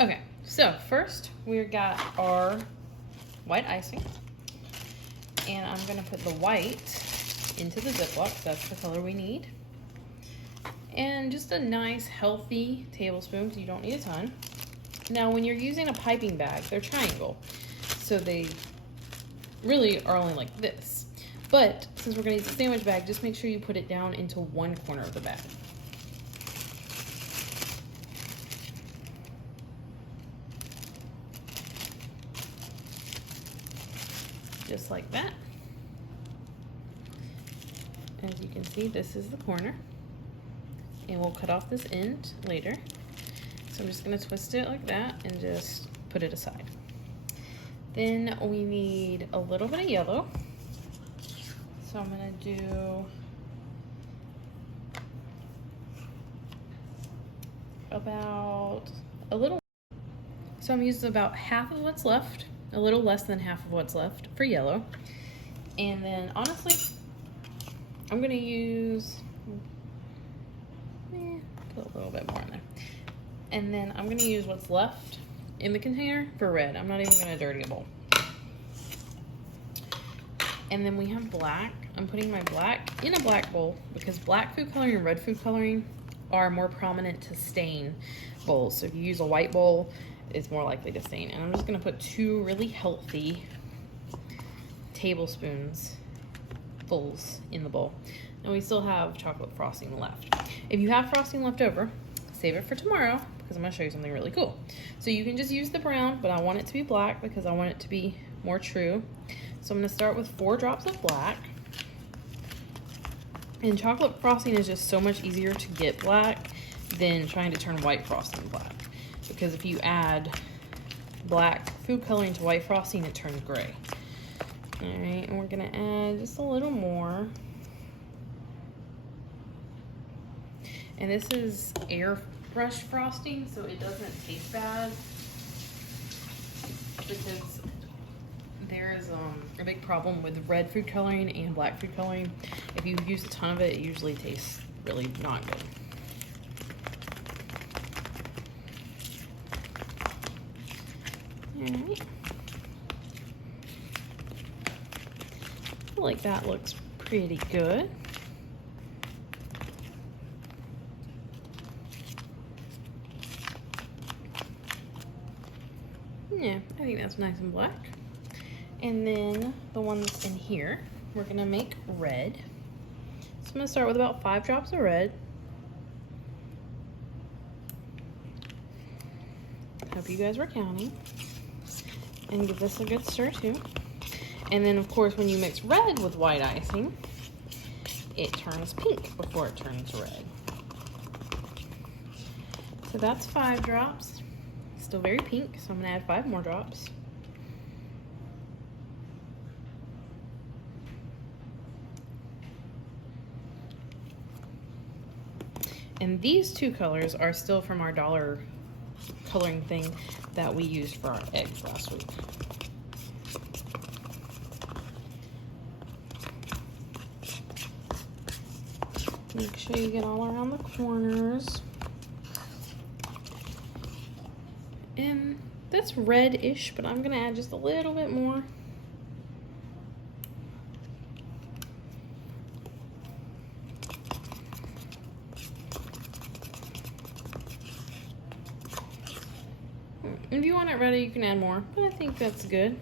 Okay, so first we got our white icing, and I'm gonna put the white into the Ziploc. That's the color we need. And just a nice healthy tablespoon, because you don't need a ton. Now when you're using a piping bag, they're triangle, so they really are only like this. But since we're gonna use a sandwich bag, just make sure you put it down into one corner of the bag. Just like that. As you can see, this is the corner. And we'll cut off this end later. So I'm just gonna twist it like that and just put it aside. Then we need a little bit of yellow. So I'm gonna do about a little. So I'm using about half of what's left, a little less than half of what's left for yellow. And then honestly, I'm gonna use, put a little bit more in there. And then I'm gonna use what's left in the container for red. I'm not even gonna dirty a bowl. And then we have black. I'm putting my black in a black bowl because black food coloring and red food coloring are more prominent to stain bowls. So if you use a white bowl, it's more likely to stain. And I'm just gonna put 2 really healthy tablespoons fulls in the bowl. And we still have chocolate frosting left. If you have frosting left over, save it for tomorrow because I'm gonna show you something really cool. So you can just use the brown, but I want it to be black because I want it to be more true. So I'm gonna start with 4 drops of black. And chocolate frosting is just so much easier to get black than trying to turn white frosting black. Because if you add black food coloring to white frosting, it turns gray. All right, and we're gonna add just a little more. And this is airbrush frosting, so it doesn't taste bad because there is a big problem with red food coloring and black food coloring. If you use a ton of it, it usually tastes really not good. All right. I feel like that looks pretty good. Yeah, I think that's nice and black. And then the one that's in here, we're gonna make red. So I'm gonna start with about 5 drops of red. Hope you guys were counting. And give this a good stir too. And then of course when you mix red with white icing, it turns pink before it turns red. So that's 5 drops. Still very pink, so I'm gonna add 5 more drops. And these 2 colors are still from our dollar coloring thing that we used for our eggs last week. Make sure you get all around the corners. And that's red-ish, but I'm gonna add just a little bit more. If you want it redder, you can add more, but I think that's good.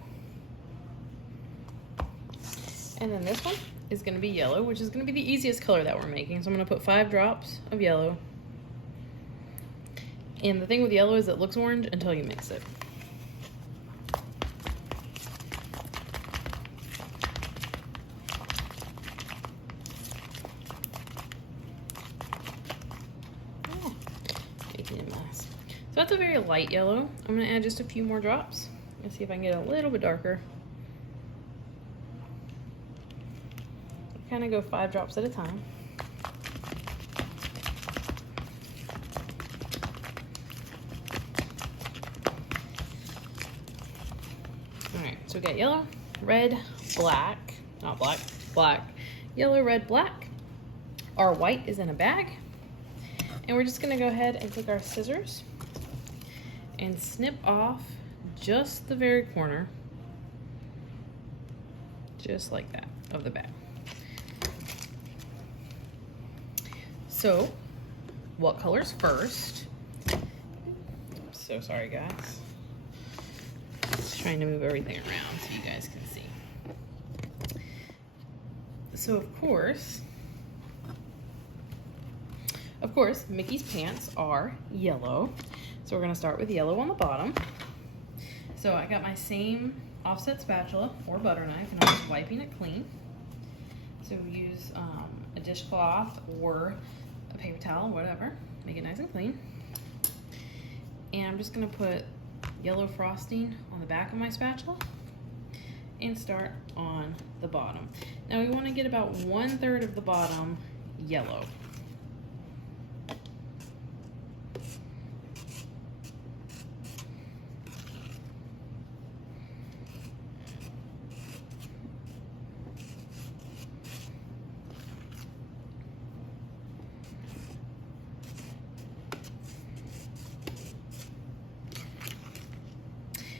And then this one is gonna be yellow, which is gonna be the easiest color that we're making. So I'm gonna put 5 drops of yellow. And the thing with yellow is it looks orange until you mix it. Making a mess. So that's a very light yellow. I'm gonna add just a few more drops. Let's see if I can get a little bit darker. Kind of go 5 drops at a time. All right, so we got yellow, red, black, not black, black, yellow, red, black. Our white is in a bag. And we're just gonna go ahead and take our scissors and snip off just the very corner, just like that, of the bag. So, what color's first? So sorry, guys. Just trying to move everything around so you guys can see. So, of course, Mickey's pants are yellow. So we're gonna start with yellow on the bottom. So I got my same offset spatula or butter knife, and I'm just wiping it clean. So use a dishcloth or a paper towel, whatever. Make it nice and clean. And I'm just gonna put yellow frosting on the back of my spatula and start on the bottom. Now we wanna get about 1/3 of the bottom yellow.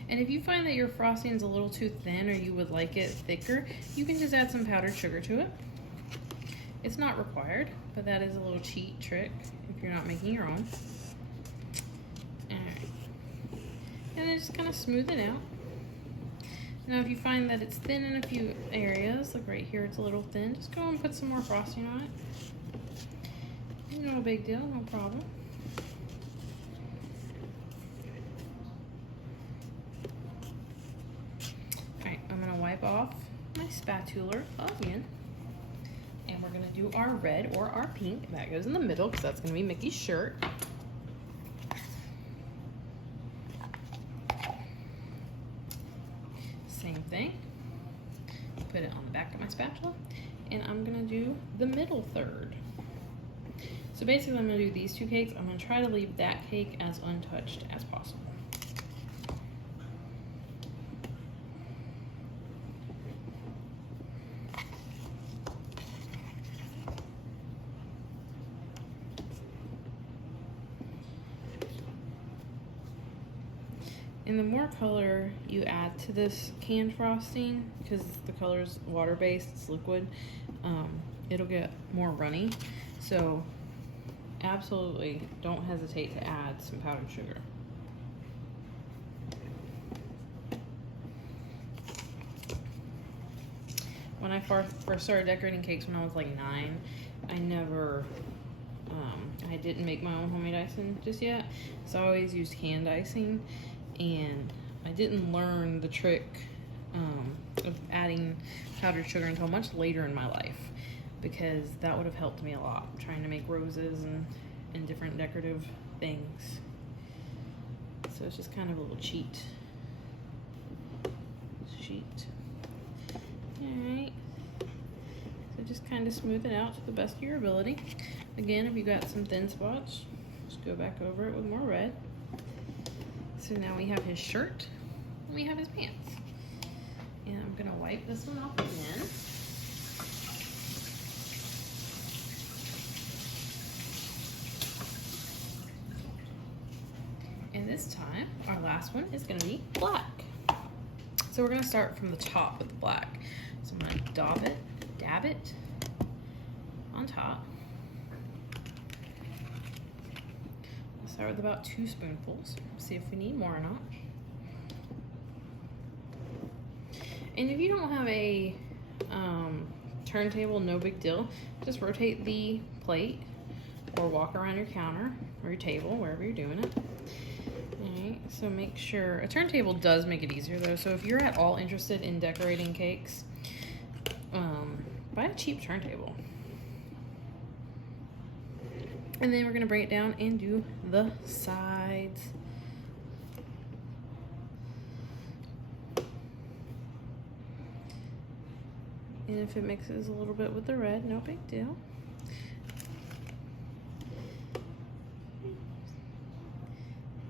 And if you find that your frosting is a little too thin or you would like it thicker, you can just add some powdered sugar to it. It's not required, but that is a little cheat trick if you're not making your own. Alright. And then just kind of smooth it out. Now if you find that it's thin in a few areas, like right here it's a little thin, just go and put some more frosting on it. No big deal, no problem. Wipe off my spatula again, and we're going to do our red or our pink. That goes in the middle because that's going to be Mickey's shirt. Same thing. Put it on the back of my spatula, and I'm going to do the middle third. So basically I'm going to do these two cakes. I'm going to try to leave that cake as untouched as possible. And the more color you add to this canned frosting, because the color's water-based, it's liquid, it'll get more runny. So absolutely don't hesitate to add some powdered sugar. When I first started decorating cakes when I was like 9, I didn't make my own homemade icing just yet, so I always used canned icing. And I didn't learn the trick of adding powdered sugar until much later in my life, because that would have helped me a lot trying to make roses and different decorative things. So it's just kind of a little cheat. Alright, so just kind of smooth it out to the best of your ability. Again, if you got some thin spots, just go back over it with more red. So now we have his shirt and we have his pants. And I'm gonna wipe this one off again. And this time, our last one is gonna be black. So we're gonna start from the top with the black. So I'm gonna dab it on top. Start with about 2 spoonfuls. See if we need more or not. And if you don't have a turntable, no big deal. Just rotate the plate or walk around your counter or your table, wherever you're doing it. Alright, so make sure, a turntable does make it easier though, so if you're at all interested in decorating cakes, buy a cheap turntable. And then we're gonna bring it down and do the sides. And if it mixes a little bit with the red, no big deal.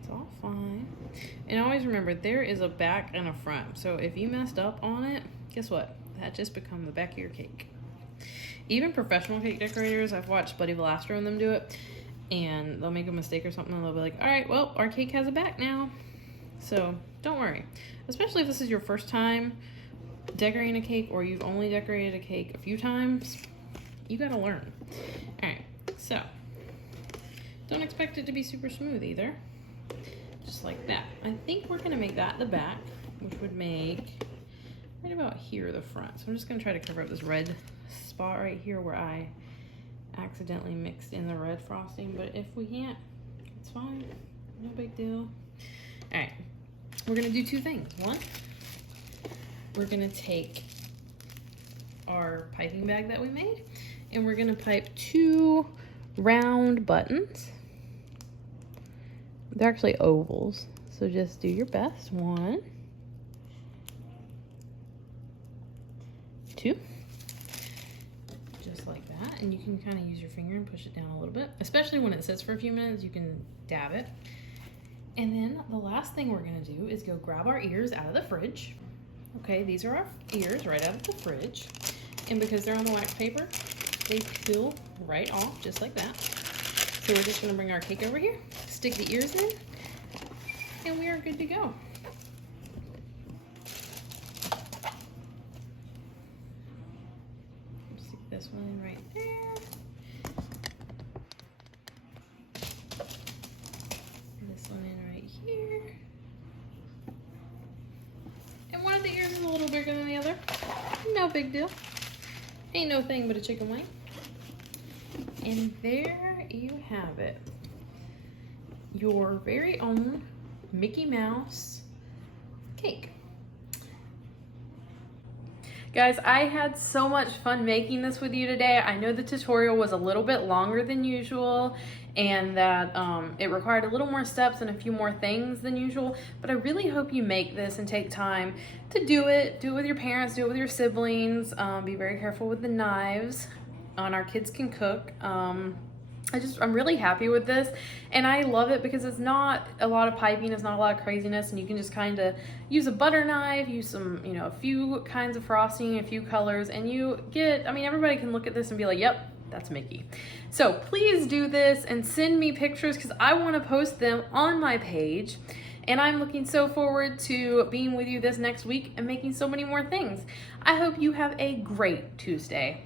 It's all fine. And always remember, there is a back and a front. So if you messed up on it, guess what? That just becomes the back of your cake. Even professional cake decorators, I've watched Buddy Valastro and them do it, and they'll make a mistake or something, and they'll be like, all right, well, our cake has a back now. So don't worry, especially if this is your first time decorating a cake, or you've only decorated a cake a few times. You gotta learn. All right, so don't expect it to be super smooth either. Just like that. I think we're gonna make that the back, which would make right about here the front. So I'm just gonna try to cover up this red spot right here where I accidentally mixed in the red frosting, but if we can't, it's fine, no big deal. All right, we're gonna do two things. One, we're gonna take our piping bag that we made, and we're gonna pipe 2 round buttons. They're actually ovals, so just do your best. 1, 2, just like that. And you can kind of use your finger and push it down a little bit, especially when it sits for a few minutes. You can dab it. And then the last thing we're gonna do is go grab our ears out of the fridge. Okay, these are our ears right out of the fridge. And because they're on the wax paper, they peel right off just like that. So we're just gonna bring our cake over here, stick the ears in, and we are good to go. Stick this one in right there. This one in right here. And one of the ears is a little bigger than the other. No big deal. Ain't no thing but a chicken wing. And there you have it. Your very own Mickey Mouse cake. Guys, I had so much fun making this with you today. I know the tutorial was a little bit longer than usual, and that it required a little more steps and a few more things than usual, but I really hope you make this and take time to do it. Do it with your parents, do it with your siblings. Be very careful with the knives. Our kids can cook. I'm really happy with this, and I love it because it's not a lot of piping, it's not a lot of craziness, and you can just kind of use a butter knife, use some, a few kinds of frosting, a few colors, and you get, everybody can look at this and be like, yep, that's Mickey. So please do this and send me pictures because I want to post them on my page. And I'm looking so forward to being with you this next week and making so many more things. I hope you have a great Tuesday.